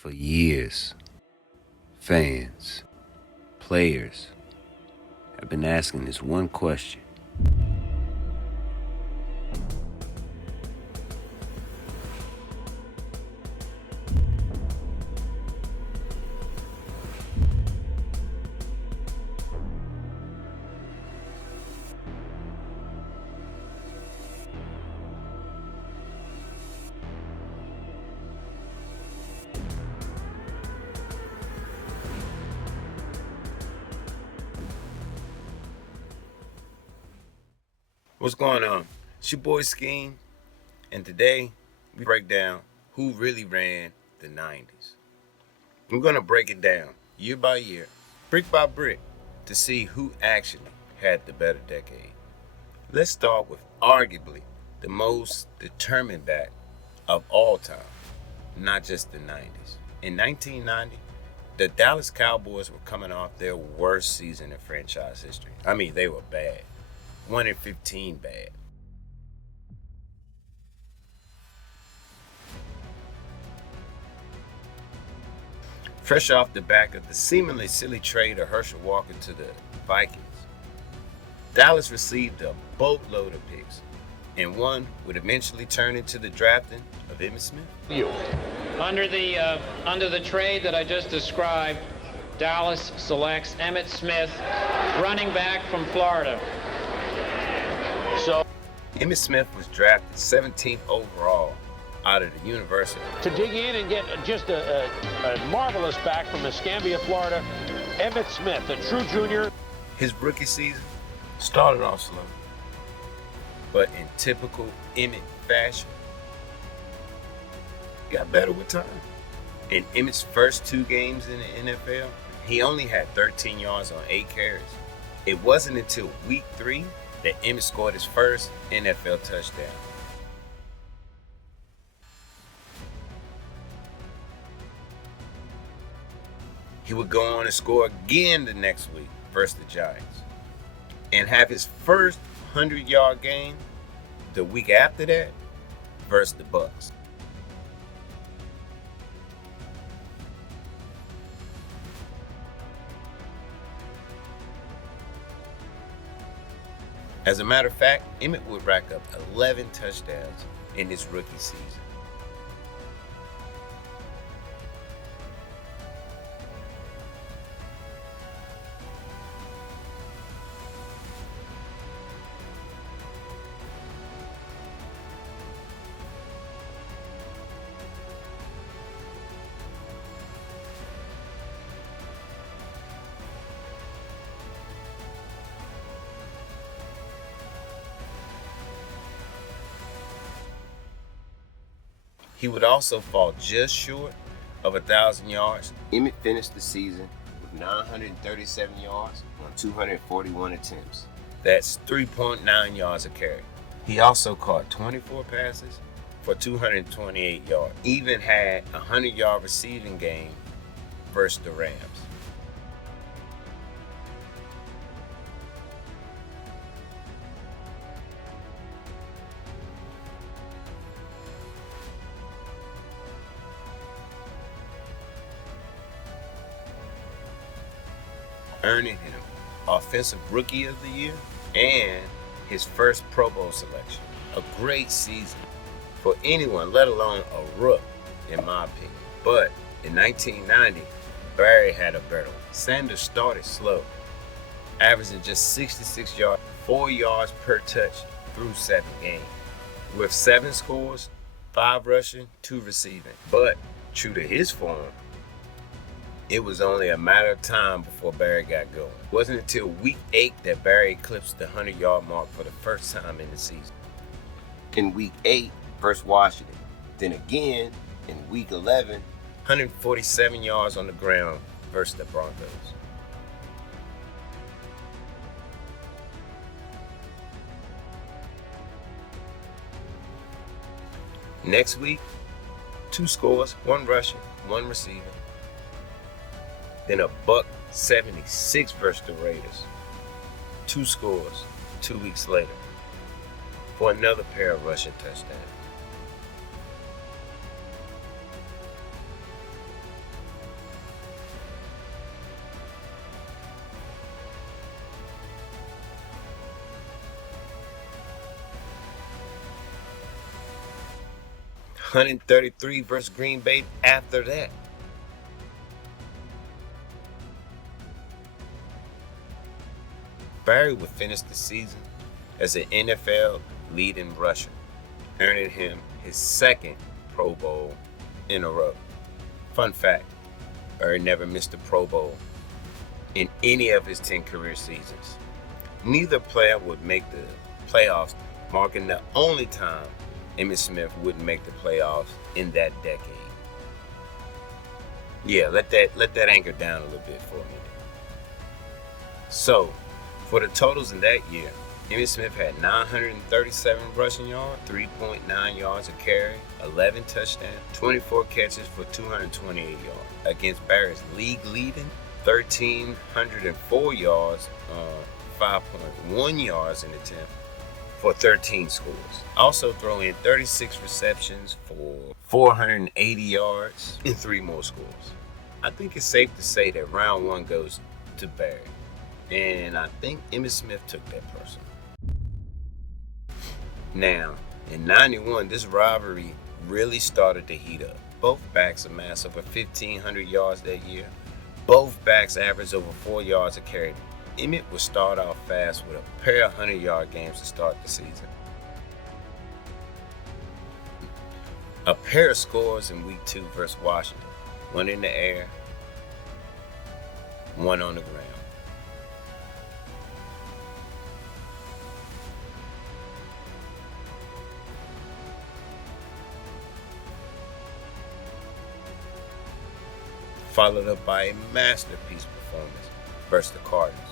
For years, fans, players have been asking this one question. What's going on? It's your boy Scheme, and today we break down who really ran the 90s. We're going to break it down year by year, brick by brick, to see who actually had the better decade. Let's start with arguably the most determined back of all time, not just the 90s. In 1990, the Dallas Cowboys were coming off their worst season in franchise history. I mean, they were bad. 1-15 bad. Fresh off the back of the seemingly silly trade of Herschel Walker to the Vikings, Dallas received a boatload of picks, and one would eventually turn into the drafting of Emmitt Smith. Under the trade that I just described, Dallas selects Emmitt Smith, running back from Florida. So Emmitt Smith was drafted 17th overall out of the university. To dig in and get just a marvelous back from Escambia, Florida, Emmitt Smith, a true junior. His rookie season started off slow, but in typical Emmitt fashion, got better with time. In Emmitt's first 2 games in the NFL, he only had 13 yards on 8 carries. It wasn't until week 3 that Emmitt scored his first NFL touchdown. He would go on and score again the next week versus the Giants, and have his first 100-yard game the week after that versus the Bucks. As a matter of fact, Emmitt would rack up 11 touchdowns in his rookie season. He would also fall just short of 1,000 yards. Emmitt finished the season with 937 yards on 241 attempts. That's 3.9 yards a carry. He also caught 24 passes for 228 yards. Even had a 100-yard receiving game versus the Rams. Earning him Offensive Rookie of the Year and his first Pro Bowl selection. A great season for anyone, let alone a rook, in my opinion. But in 1990, Barry had a better one. Sanders started slow, averaging just 66 yards, 4 yards per touch through 7 games. With 7 scores, 5 rushing, 2 receiving. But true to his form, it was only a matter of time before Barry got going. It wasn't until week 8 that Barry eclipsed the 100-yard mark for the first time in the season. In week 8 versus Washington. Then again in week 11, 147 yards on the ground versus the Broncos. Next week, 2 scores, 1 rushing, 1 receiving. Then a $176 versus the Raiders. 2 scores 2 weeks later for another pair of rushing touchdowns. 133 versus Green Bay after that. Barry would finish the season as an NFL leading rusher, earning him his second Pro Bowl in a row. Fun fact, Barry never missed a Pro Bowl in any of his 10 career seasons. Neither player would make the playoffs, marking the only time Emmitt Smith wouldn't make the playoffs in that decade. Yeah, let that anchor down a little bit for a minute. So, for the totals in that year, Emmitt Smith had 937 rushing yards, 3.9 yards a carry, 11 touchdowns, 24 catches for 228 yards against Barry's league-leading 1,304 yards on 5.1 yards in attempt for 13 scores. Also throw in 36 receptions for 480 yards and 3 more scores. I think it's safe to say that round 1 goes to Barry. And I think Emmitt Smith took that person. Now, in 91, this rivalry really started to heat up. Both backs amassed over 1,500 yards that year. Both backs averaged over 4 yards a carry. Emmitt would start off fast with a pair of 100-yard games to start the season. A pair of scores in week 2 versus Washington. One in the air, one on the ground. Followed up by a masterpiece performance versus the Cardinals.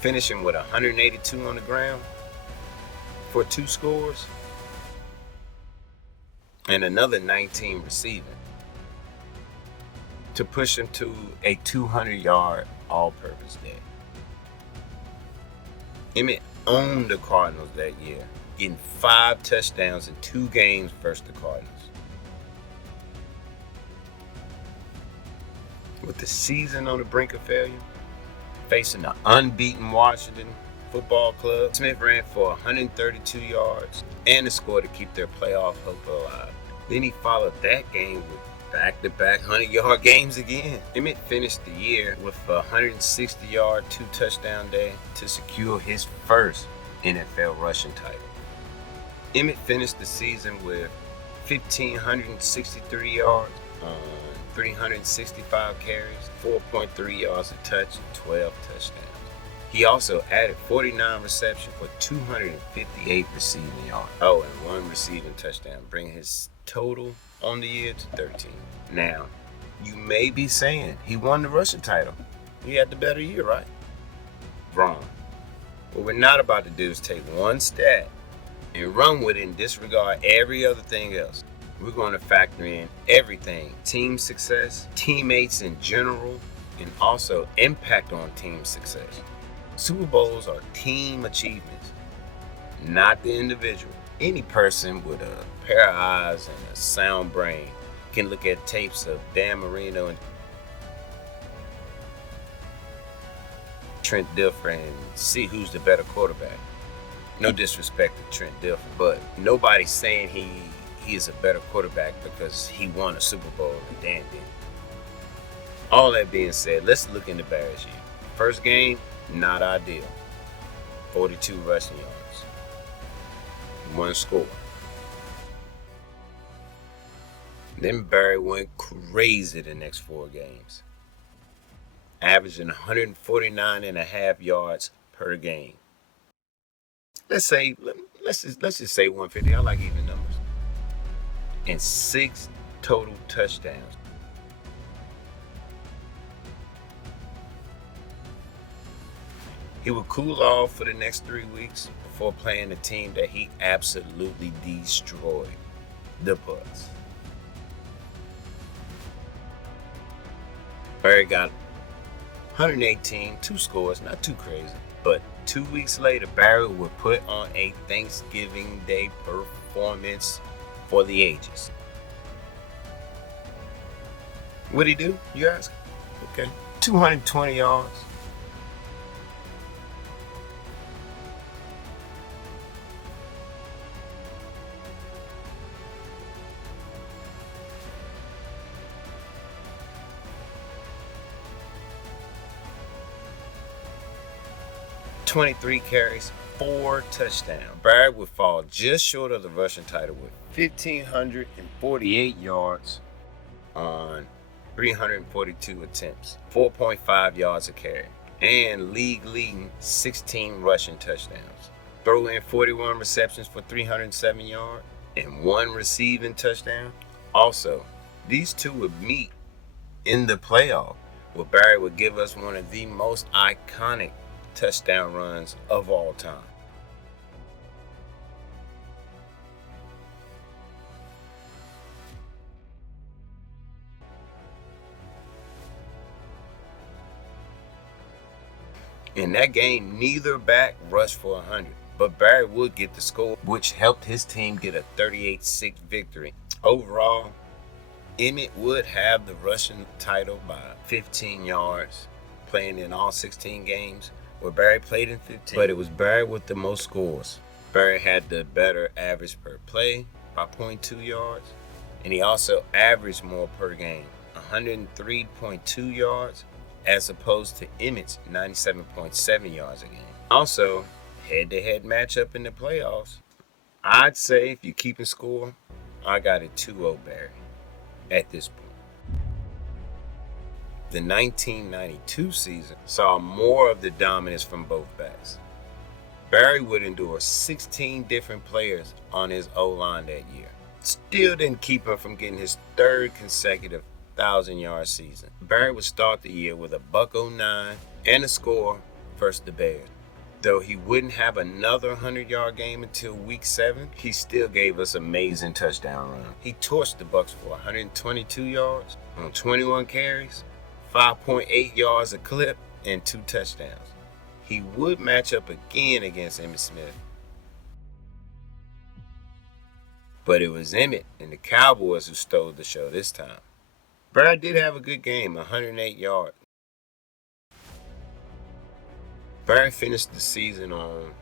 Finishing with 182 on the ground for 2 scores and another 19 receiving to push him to a 200-yard all-purpose day. Emmitt owned the Cardinals that year, getting 5 touchdowns in 2 games versus the Cardinals. With the season on the brink of failure, facing the unbeaten Washington Football Club, Smith ran for 132 yards and a score to keep their playoff hope alive. Then he followed that game with back-to-back 100-yard games again. Emmitt finished the year with a 160-yard, 2-touchdown day to secure his first NFL rushing title. Emmitt finished the season with 1,563 yards on 365 carries, 4.3 yards a touch, and 12 touchdowns. He also added 49 receptions for 258 receiving yards. Oh, and 1 receiving touchdown, bringing his total on the year to 13. Now, you may be saying he won the rushing title. He had the better year, right? Wrong. What we're not about to do is take one stat and run with it and disregard every other thing else. We're going to factor in everything: team success, teammates in general, and also impact on team success. Super Bowls are team achievements, not the individual. Any person with a pair of eyes and a sound brain can look at tapes of Dan Marino and Trent Dilfer and see who's the better quarterback. No disrespect to Trent Dilfer, but nobody's saying he is a better quarterback because he won a Super Bowl and Dan did. All that being said, let's look into Barry's year. First game, not ideal. 42 rushing yards. 1 score. Then Barry went crazy the next 4 games, averaging 149.5 yards per game. Let's just say 150. I like even numbers. And 6 total touchdowns. He would cool off for the next 3 weeks before playing a team that he absolutely destroyed, the Bucs. Barry got 118, 2 scores, not too crazy. But 2 weeks later, Barry would put on a Thanksgiving Day performance for the ages. What'd he do, you ask? Okay. 220 yards. 23 carries, 4 touchdowns. Barry would fall just short of the rushing title with 1,548 yards on 342 attempts, 4.5 yards a carry, and league-leading 16 rushing touchdowns. Throw in 41 receptions for 307 yards and 1 receiving touchdown. Also, these two would meet in the playoff, where Barry would give us one of the most iconic touchdown runs of all time. In that game, neither back rushed for 100, but Barry would get the score, which helped his team get a 38-6 victory. Overall, Emmett would have the rushing title by 15 yards, playing in all 16 games, where Barry played in 15. But it was Barry with the most scores. Barry had the better average per play by 0.2 yards, and he also averaged more per game, 103.2 yards, as opposed to Emmett's 97.7 yards a game. Also, head-to-head matchup in the playoffs, I'd say if you're keeping score, I got it 2-0 Barry at this point. The 1992 season saw more of the dominance from both backs. Barry would endure 16 different players on his O-line that year. Still didn't keep him from getting his 3rd consecutive 1,000-yard season. Barry would start the year with a .09 and a score versus the Bears. Though he wouldn't have another 100-yard game until week 7, he still gave us amazing touchdown run. He torched the Bucs for 122 yards on 21 carries, 5.8 yards a clip, and 2 touchdowns. He would match up again against Emmitt Smith, but it was Emmitt and the Cowboys who stole the show this time. Barry did have a good game, 108 yards. Barry finished the season on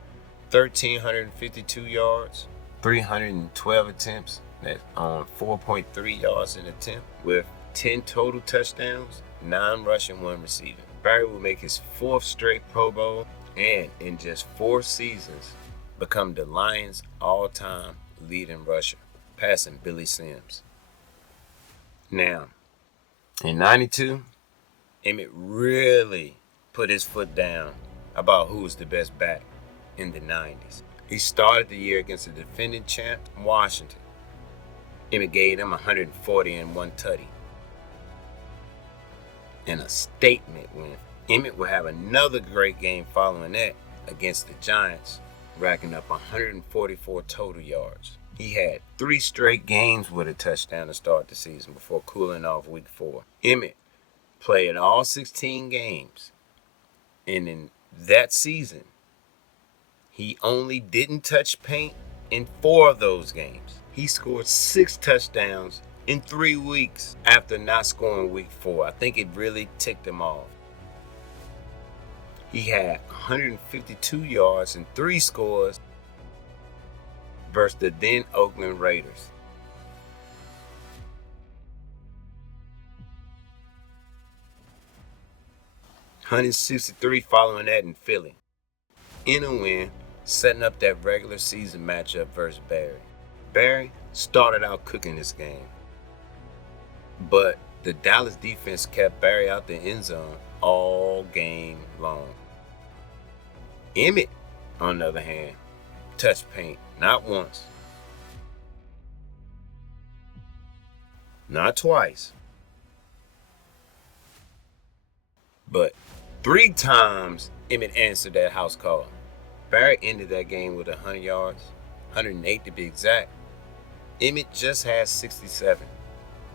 1,352 yards, 312 attempts, that's on 4.3 yards an attempt, with 10 total touchdowns, 9 rushing, 1 receiving. Barry will make his 4th straight Pro Bowl and, in just 4 seasons, become the Lions' all-time leading rusher, passing Billy Sims. Now, in 92, Emmett really put his foot down about who was the best back in the 90s. He started the year against the defending champ, Washington. Emmett gave them 140 and 1 tutty. And a statement win. Emmett will have another great game following that against the Giants, racking up 144 total yards. He had 3 straight games with a touchdown to start the season before cooling off week 4. Emmett played all 16 games, and in that season, he only didn't touch paint in 4 of those games. He scored 6 touchdowns in 3 weeks after not scoring week 4. I think it really ticked him off. He had 152 yards and 3 scores versus the then Oakland Raiders. $163 following that in Philly. In a win, setting up that regular season matchup versus Barry. Barry started out cooking this game, but the Dallas defense kept Barry out the end zone all game long. Emmett, on the other hand, touched paint not once, not twice, but 3 times Emmett answered that house call. Barry ended that game with 100 yards, 108 to be exact. Emmett just had 67,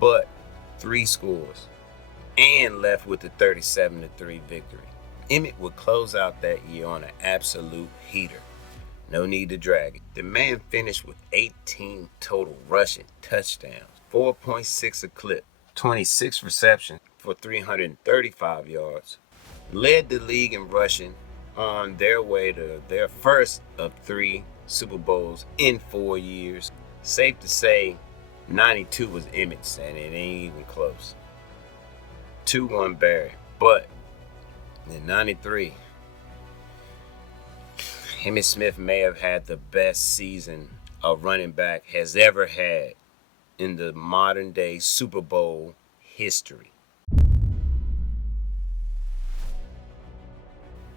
but 3 scores, and left with a 37-3 victory. Emmett would close out that year on an absolute heater. No need to drag it. The man finished with 18 total rushing touchdowns, 4.6 a clip, 26 receptions for 335 yards. Led the league in rushing on their way to their first of 3 Super Bowls in 4 years. Safe to say, 92 was Emmett's, and it ain't even close. 2-1 Barry. But in 93, Emmitt Smith may have had the best season a running back has ever had in the modern day Super Bowl history.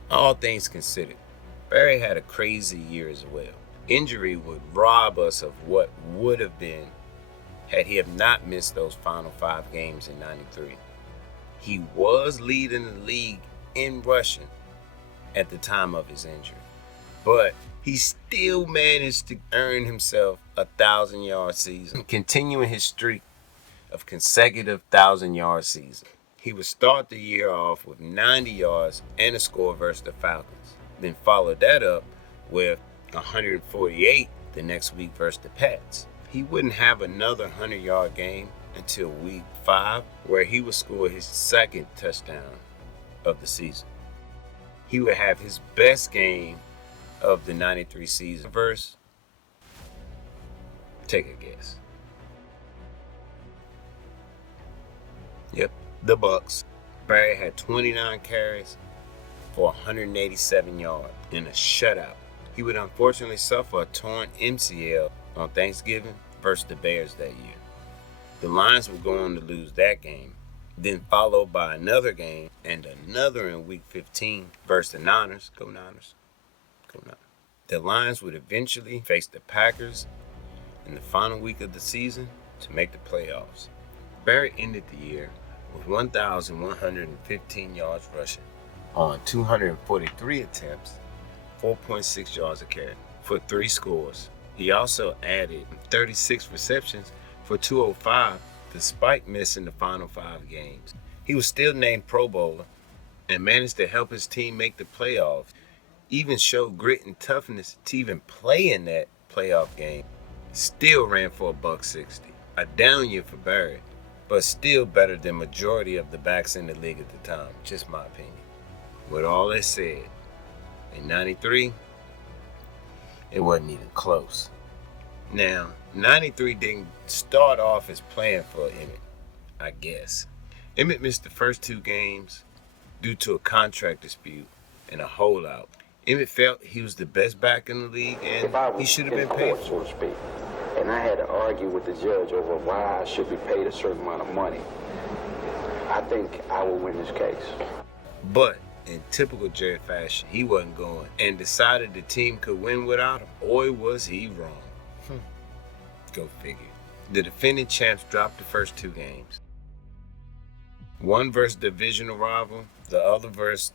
All things considered, Barry had a crazy year as well. Injury would rob us of what would have been had he have not missed those final 5 games in '93. He was leading the league in rushing at the time of his injury, but he still managed to earn himself a 1,000-yard season, continuing his streak of consecutive 1,000-yard seasons. He would start the year off with 90 yards and a score versus the Falcons, then followed that up with 148 the next week versus the Pats. He wouldn't have another 100-yard game until week 5, where he would score his second touchdown of the season. He would have his best game of the '93 season versus, take a guess. Yep, the Bucks. Barry had 29 carries for 187 yards in a shutout. He would unfortunately suffer a torn MCL on Thanksgiving versus the Bears that year. The Lions would go on to lose that game, then followed by another game and another in week 15 versus the Niners. Go Niners. Go Niners. The Lions would eventually face the Packers in the final week of the season to make the playoffs. Barry ended the year with 1,115 yards rushing on 243 attempts, 4.6 yards a carry for 3 scores. He also added 36 receptions for 205 despite missing the final 5 games. He was still named Pro Bowler and managed to help his team make the playoffs, even showed grit and toughness to even play in that playoff game. Still ran for $160. A down year for Barry, but still better than majority of the backs in the league at the time, just my opinion. With all that said, in '93, it wasn't even close. Now, '93 didn't start off as planned for Emmitt, I guess. Emmitt missed the first 2 games due to a contract dispute and a holdout. Emmitt felt he was the best back in the league and he should have been paid, so to speak. And I had to argue with the judge over why I should be paid a certain amount of money. I think I will win this case. But in typical Jerry fashion, he wasn't going and decided the team could win without him. Boy, was he wrong. Go figure. The defending champs dropped the first 2 games. One versus divisional rival, the other versus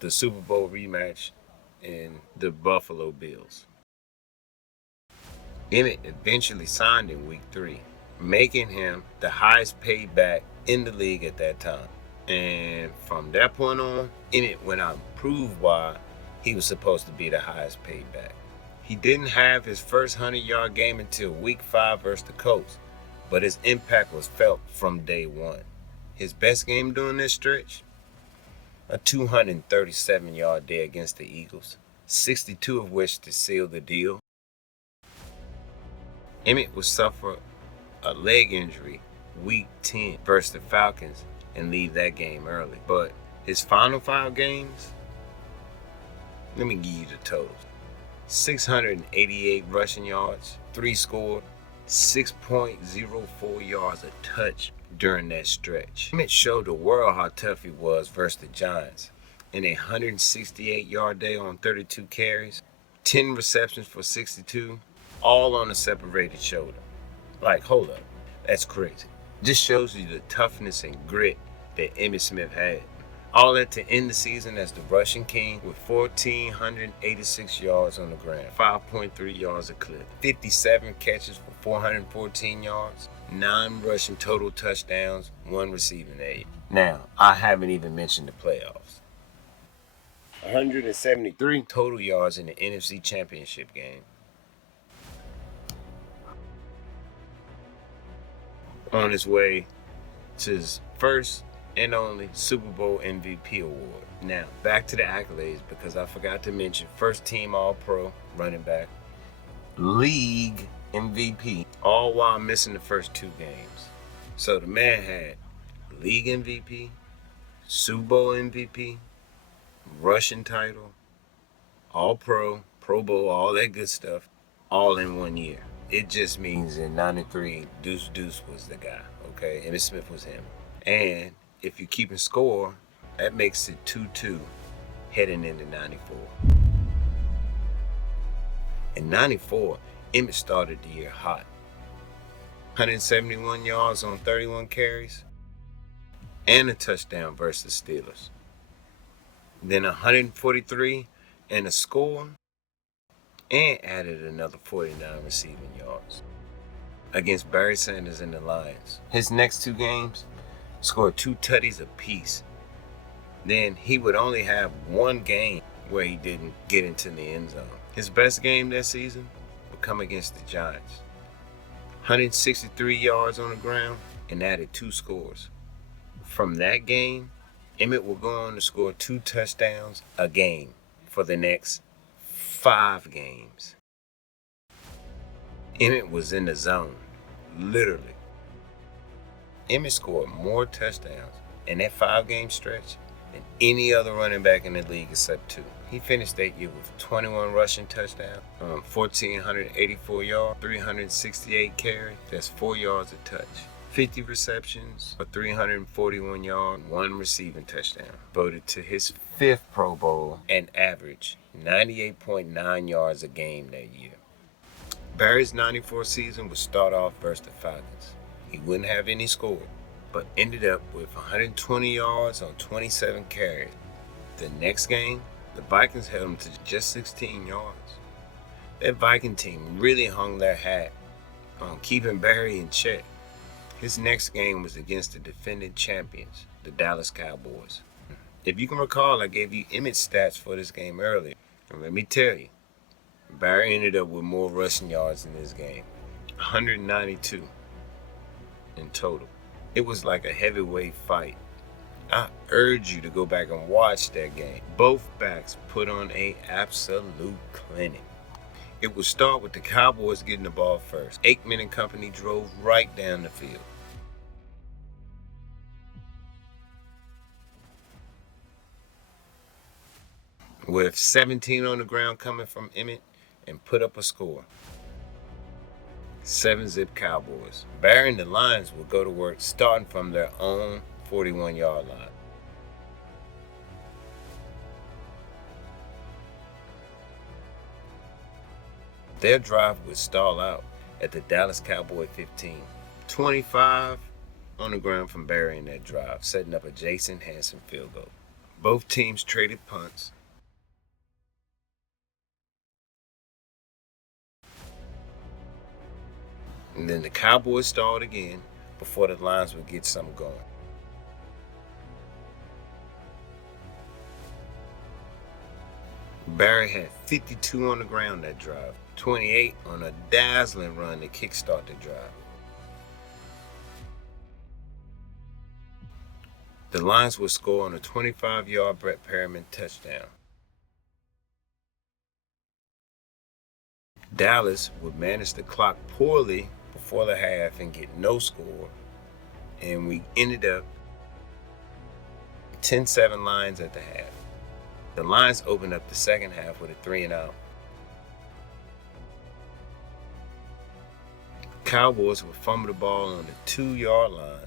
the Super Bowl rematch in the Buffalo Bills. Emmitt eventually signed in week 3, making him the highest paid back in the league at that time. And from that point on, Emmitt went out and proved why he was supposed to be the highest paid back. He didn't have his first 100-yard game until week 5 versus the Colts, but his impact was felt from day 1. His best game during this stretch? A 237-yard day against the Eagles, 62 of which to seal the deal. Emmitt would suffer a leg injury week 10 versus the Falcons and leave that game early. But his final 5 games, let me give you the totals. 688 rushing yards, 3 scored, 6.04 yards a touch during that stretch. Emmitt showed the world how tough he was versus the Giants in a 168-yard day on 32 carries, 10 receptions for 62, all on a separated shoulder. Like, hold up, that's crazy. This shows you the toughness and grit that Emmitt Smith had. All that to end the season as the rushing king with 1,486 yards on the ground, 5.3 yards a clip, 57 catches for 414 yards, 9 rushing total touchdowns, 1 receiving aid. Now, I haven't even mentioned the playoffs. 173 total yards in the NFC Championship game. On his way to his first and only Super Bowl MVP award. Now, back to the accolades, because I forgot to mention first team All-Pro running back, league MVP, all while missing the first 2 games. So the man had league MVP, Super Bowl MVP, rushing title, All-Pro, Pro Bowl, all that good stuff, all in 1 year. It just means in 93, Deuce Deuce was the guy, okay? Emmitt Smith was him. And if you're keeping score, that makes it 2-2 heading into 94. In 94, Emmitt started the year hot. 171 yards on 31 carries and a touchdown versus Steelers. Then 143 and a score, and added another 49 receiving yards against Barry Sanders and the Lions. His next 2 games scored 2 tutties apiece. Then he would only have 1 game where he didn't get into the end zone. His best game that season would come against the Giants. 163 yards on the ground and added 2 scores. From that game, Emmitt will go on to score 2 touchdowns a game for the next 5 games. Emmitt was in the zone, literally. Emmitt scored more touchdowns in that 5-game stretch than any other running back in the league except 2. He finished that year with 21 rushing touchdowns, 1,484 yards, 368 carries, that's 4 yards a touch. 50 receptions for 341 yards, 1 receiving touchdown. Voted to his 5th Pro Bowl and averaged 98.9 yards a game that year. Barry's 94 season would start off versus the Falcons. He wouldn't have any score, but ended up with 120 yards on 27 carries. The next game, the Vikings held him to just 16 yards. That Viking team really hung their hat on keeping Barry in check. His next game was against the defending champions, the Dallas Cowboys. If you can recall, I gave you Emmitt's stats for this game earlier. And let me tell you, Barry ended up with more rushing yards in this game, 192 in total. It was like a heavyweight fight. I urge you to go back and watch that game. Both backs put on an absolute clinic. It would start with the Cowboys getting the ball first. Aikman and company drove right down the field. With 17 on the ground coming from Emmitt and put up a score. 7-zip Cowboys. Barry and the Lions would go to work starting from their own 41-yard line. Their drive would stall out at the Dallas Cowboy 15. 25 on the ground from Barry in that drive, setting up a Jason Hanson field goal. Both teams traded punts. And then the Cowboys stalled again before the Lions would get something going. Barry had 52 on the ground that drive, 28 on a dazzling run to kickstart the drive. The Lions would score on a 25-yard Brett Perriman touchdown. Dallas would manage the clock poorly before the half and get no score, and we ended up 10-7 Lions at the half. The Lions opened up the second half with a 3-and-out. Cowboys would fumble the ball on the 2-yard line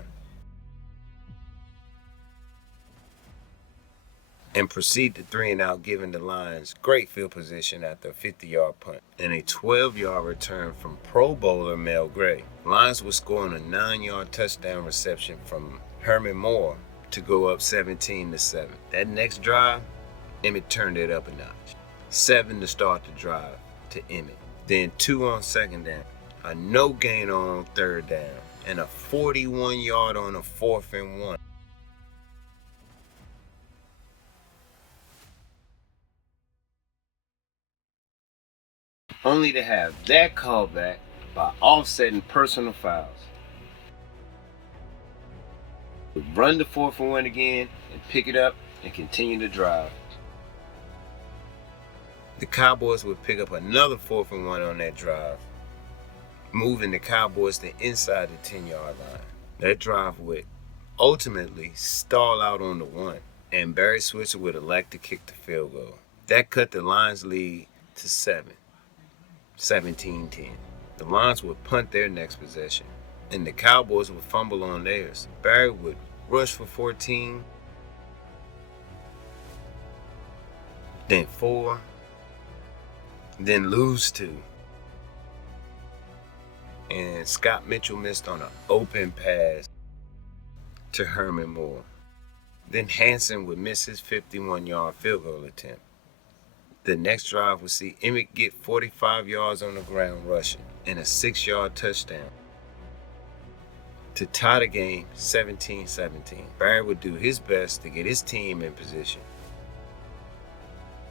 and proceed to 3-and-out, giving the Lions great field position after a 50-yard punt and a 12-yard return from Pro Bowler Mel Gray. Lions would score on a 9-yard touchdown reception from Herman Moore to go up 17-7. That next drive, Emmitt turned it up a notch. 7 to start the drive to Emmitt. Then 2 on second down, a no gain on third down, and a 41-yard on a 4th-and-1. Only to have that callback by offsetting personal fouls. We'd run the 4th-and-1 again and pick it up and continue to drive. The Cowboys would pick up another 4th-and-1 on that drive, moving the Cowboys to inside the 10-yard line. That drive would ultimately stall out on the 1, and Barry Switzer would elect to kick the field goal. That cut the Lions' lead 7, 17-10. The Lions would punt their next possession, and the Cowboys would fumble on theirs. Barry would rush for 14, then 4, then lose 2. And Scott Mitchell missed on an open pass to Herman Moore. Then Hansen would miss his 51-yard field goal attempt. The next drive would see Emmett get 45 yards on the ground rushing and a 6-yard touchdown to tie the game 17-17. Barry would do his best to get his team in position,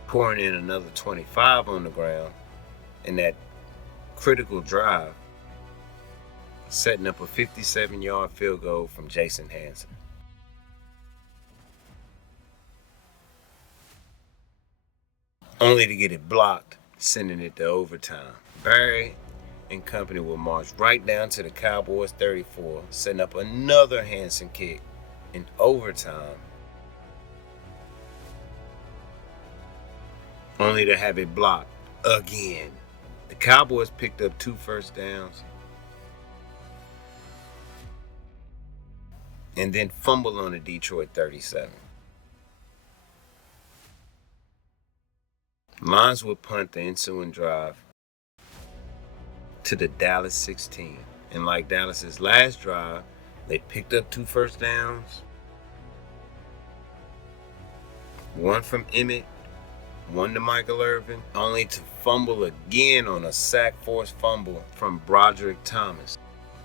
pouring in another 25 on the ground in that critical drive, setting up a 57-yard field goal from Jason Hansen. Only to get it blocked, sending it to overtime. Barry and company will march right down to the Cowboys' 34, setting up another Hansen kick in overtime, only to have it blocked again. The Cowboys picked up 2 first downs and then fumbled on the Detroit 37. Lions would punt the ensuing drive to the Dallas 16. And like Dallas's last drive, they picked up 2 first downs. 1 from Emmett, 1 to Michael Irvin, only to fumble again on a sack force fumble from Broderick Thomas.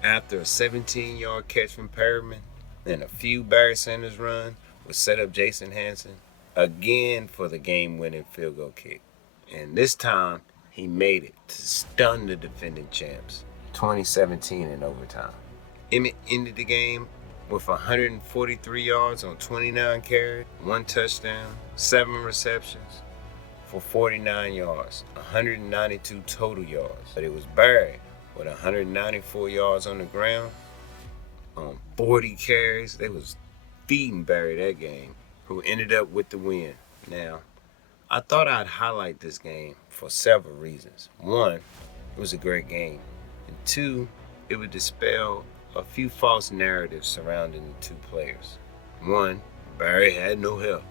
After a 17-yard catch from Perriman and a few Barry Sanders run would set up Jason Hansen again for the game-winning field goal kick. And this time, he made it to stun the defending champs, 2017 in overtime. Emmett ended the game with 143 yards on 29 carries, 1 touchdown, 7 receptions for 49 yards, 192 total yards. But it was Barry with 194 yards on the ground on 40 carries. They was feeding Barry that game, who ended up with the win. Now, I thought I'd highlight this game for several reasons. 1, it was a great game. And 2, it would dispel a few false narratives surrounding the 2 players. 1, Barry had no help.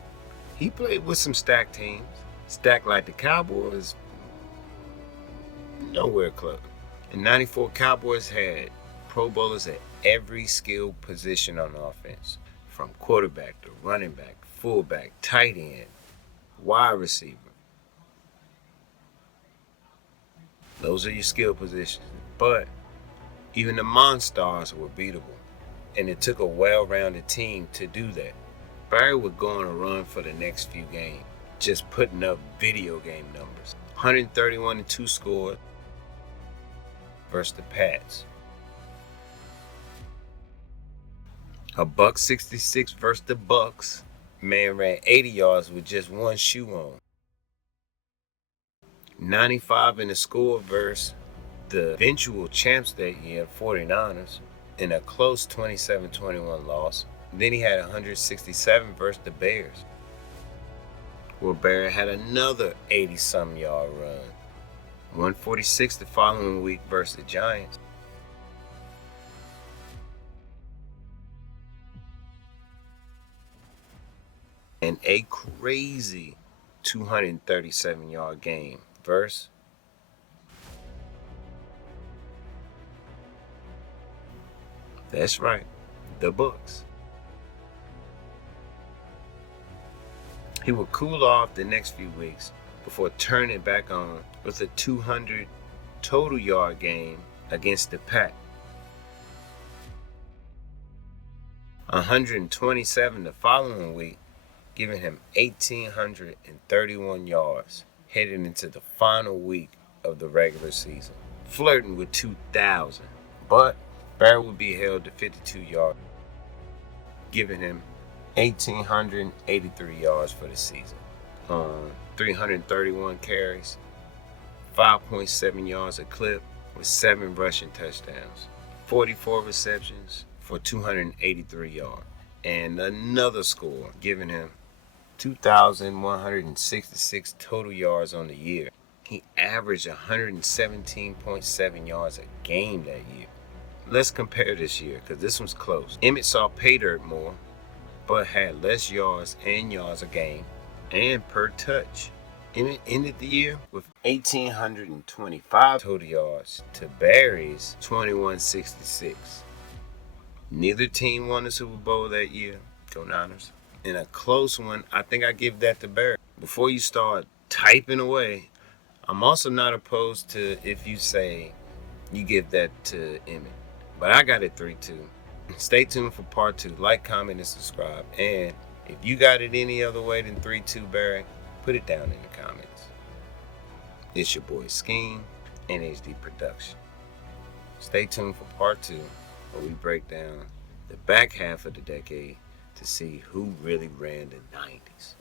He played with some stacked teams. Stacked like the Cowboys, nowhere close. In '94, Cowboys had Pro Bowlers at every skill position on offense, from quarterback to running back, fullback, tight end, wide receiver. Those are your skill positions. But even the Monstars were beatable, and it took a well-rounded team to do that. Barry would go on a run for the next few games, just putting up video game numbers. 131-2 scored versus the Pats. $166 versus the Bucks. Man ran 80 yards with just 1 shoe on. 95 in the score versus the eventual champs that year, 49ers, in a close 27-21 loss. Then he had 167 versus the Bears, where Barry had another 80-some yard run. 146 the following week versus the Giants. And a crazy 237-yard game versus that's right, the Bucks. He would cool off the next few weeks before turning it back on with a 200 total yard game against the Pack. 127 the following week, giving him 1,831 yards heading into the final week of the regular season, flirting with 2,000. But Barry would be held to 52 yards, giving him 1,883 yards for the season on 331 carries, 5.7 yards a clip with 7 rushing touchdowns, 44 receptions for 283 yards, and another score, giving him 2,166 total yards on the year. He averaged 117.7 yards a game that year. Let's compare this year, because this one's close. Emmett saw pay dirt more, but had less yards and yards a game, and per touch. Emmett ended the year with 1,825 total yards to Barry's 2,166. Neither team won the Super Bowl that year. Go Niners. In a close one, I think I give that to Barry. Before you start typing away, I'm also not opposed to if you say you give that to Emmett. But I got it 3-2. Stay tuned for part 2. Like, comment, and subscribe. And if you got it any other way than 3-2 Barry, put it down in the comments. It's your boy Scheme, NHD Production. Stay tuned for part 2, where we break down the back half of the decade to see who really ran the 90s.